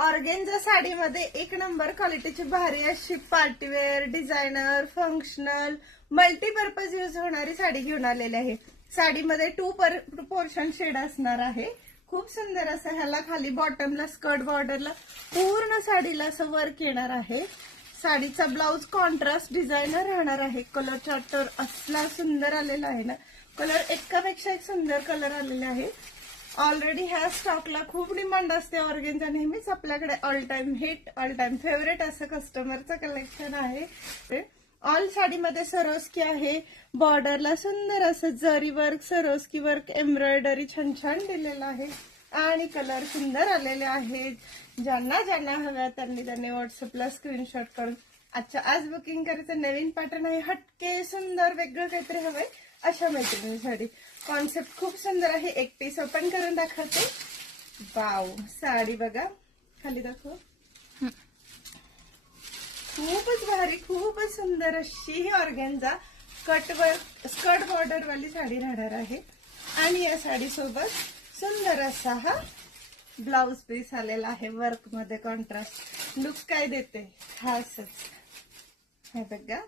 Organza साडीमध्ये एक number क्वालिटीची भारी अशी partywear, designer, functional, multipurpose use होणारी साडी घेऊन आलेली आहे. साडीमध्ये 2 पोर्शन शेड असणार आहे. खूप सुंदर असं ह्याला खाली बॉटमला स्कर्ट बॉर्डरला पूर्ण साडीला असं वर्क येणार आहे. साडीचा ब्लाउज कॉन्ट्रास्ट डिझायनर राहणार आहे. कलर चार्ट तर असला सुंदर आलेला आहे ना, कलर एकापेक्षा एक सुंदर कलर आलेले आहे. ऑलरेडी ह्या स्टॉकला खूप डिमांड असते. ऑर्गेन्झा नेहमीच आपल्याकडे all time hit, all time favourite असं कस्टमरचं कलेक्शन आहे. ऑल साडीमध्ये सरोस्की आहे. बॉर्डरला सुंदर असं जरी वर्क, सरोस्की वर्क, एम्ब्रॉयडरी छान छान दिलेलं आहे आणि कलर सुंदर आलेले आहेत. ज्यांना ज्यांना हव्या त्यांनी व्हॉट्सअपला स्क्रीनशॉट करून आजच्या आज बुकिंग करायचं. नवीन पॅटर्न आहे, हटके सुंदर वेगळं काहीतरी हवंय अशा मैत्रिणींसाठी. कॉन्सेप्ट खूप सुंदर आहे. एक पीस ओपन करून दाखवते. वाव, साडी बघा, खाली दाखव. खूपच भारी, खूपच सुंदर अशी ही ऑर्गेन्झा कटवर स्कर्ट बॉर्डर वाली साडी राहणार आहे. आणि या साडी सोबत सुंदर असा हा ब्लाउज पीस आलेला आहे वर्क मध्ये. कॉन्ट्रास्ट लुक काय देते खासच. हे बघा.